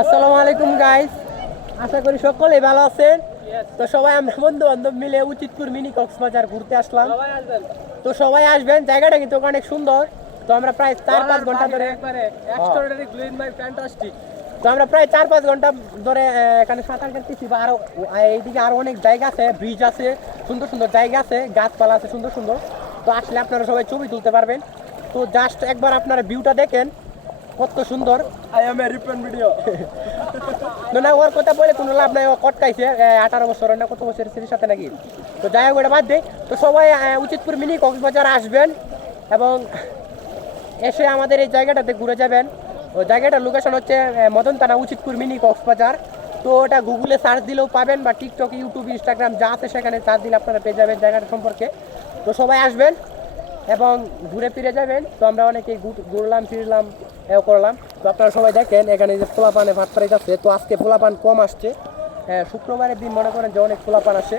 আসসালামু আলাইকুম গাইস, আশা করি সকলেই ভালো আছেন। তো সবাই আমরা বন্ধু বান্ধব মিলে উচিতপুর মিনি কক্সবাজার ঘুরতে আসলাম। তো সবাই আসবেন, জায়গাটা কিন্তু অনেক সুন্দর। তো আমরা প্রায় 4-5 ঘন্টা ধরে তো আমরা প্রায় 4-5 ঘন্টা ধরে এখানে সাঁতার কাটতেছি। বা আরো এইদিকে আরো অনেক জায়গা আছে, ব্রিজ আছে, সুন্দর সুন্দর জায়গা আছে, গাছপালা আছে সুন্দর সুন্দর। তো আসলে আপনারা সবাই ছবি তুলতে পারবেন। তো জাস্ট একবার আপনারা ভিউটা দেখেন কত সুন্দর। I am a repeat video. না ওর কথা বলে কোনো লাভ নাই, ও কটকাইছে 18 বছরের না কত বছরের ছেলের সাথে নাকি। তো যাই হোক ওটা বাদ দেই। তো সবাই উচিতপুর মিনি কক্সবাজার আসবেন এবং এসে আমাদের এই জায়গাটাতে ঘুরে যাবেন। ওই জায়গাটার লোকেশন হচ্ছে মদন থানা উচিতপুর মিনি কক্সবাজার। তো ওটা গুগলে সার্চ দিলেও পাবেন, বা টিকটক, ইউটিউব, ইনস্টাগ্রাম যা আছে সেখানে সার্চ দিলে আপনারা পেয়ে যাবেন জায়গাটা সম্পর্কে। তো সবাই আসবেন এবং ঘুরে ফিরে যাবেন। তো আমরা অনেকেই ঘুরলাম ফিরলাম করলাম। তো আপনারা সবাই দেখেন এখানে যে পোলাপানে ভাত প্রাইস আছে। তো আজকে পোলাপান কম আসছে, শুক্রবারের দিন মনে করেন যে অনেক পোলাপান আসে।